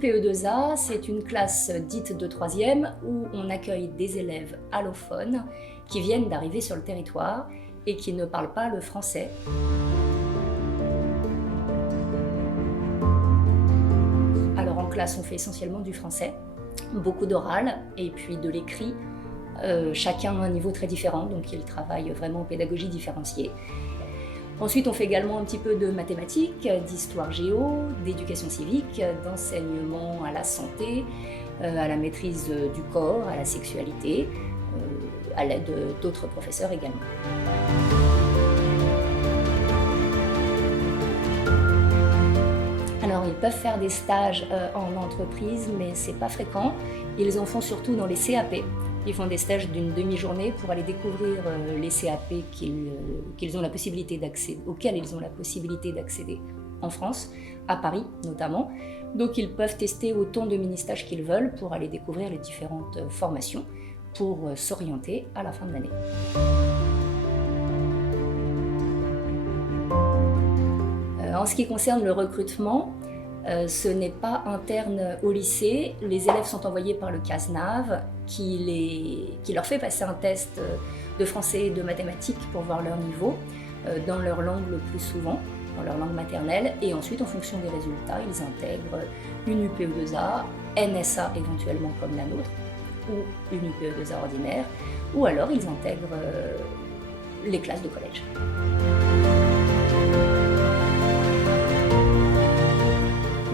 UPE2A, c'est une classe dite de 3e où on accueille des élèves allophones qui viennent d'arriver sur le territoire et qui ne parlent pas le français. Alors en classe, on fait essentiellement du français, beaucoup d'oral et puis de l'écrit, chacun à un niveau très différent, donc ils travaillent vraiment en pédagogie différenciée. Ensuite, on fait également un petit peu de mathématiques, d'histoire géo, d'éducation civique, d'enseignement à la santé, à la maîtrise du corps, à la sexualité, à l'aide d'autres professeurs également. Alors, ils peuvent faire des stages en entreprise, mais c'est pas fréquent. Ils en font surtout dans les CAP. Ils font des stages d'une demi-journée pour aller découvrir les CAP auxquels ils ont la possibilité d'accéder en France, à Paris notamment. Donc ils peuvent tester autant de mini-stages qu'ils veulent pour aller découvrir les différentes formations pour s'orienter à la fin de l'année. En ce qui concerne le recrutement, ce n'est pas interne au lycée. Les élèves sont envoyés par le CASNAV qui leur fait passer un test de français et de mathématiques pour voir leur niveau dans leur langue le plus souvent, dans leur langue maternelle. Et ensuite, en fonction des résultats, ils intègrent une UPE2A, NSA éventuellement comme la nôtre, ou une UPE2A ordinaire, ou alors ils intègrent les classes de collège.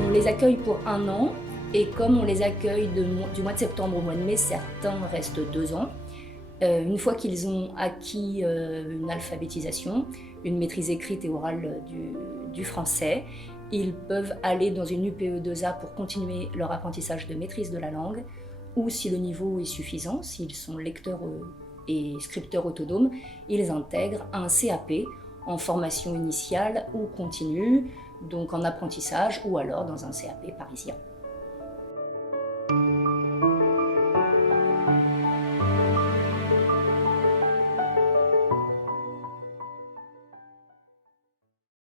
On les accueille pour 1 an et comme on les accueille du mois de septembre au mois de mai, certains restent 2 ans. Une fois qu'ils ont acquis une alphabétisation, une maîtrise écrite et orale du français, ils peuvent aller dans une UPE2A pour continuer leur apprentissage de maîtrise de la langue ou si le niveau est suffisant, s'ils sont lecteurs et scripteurs autonomes, ils intègrent un CAP en formation initiale ou continue, donc en apprentissage ou alors dans un CAP parisien.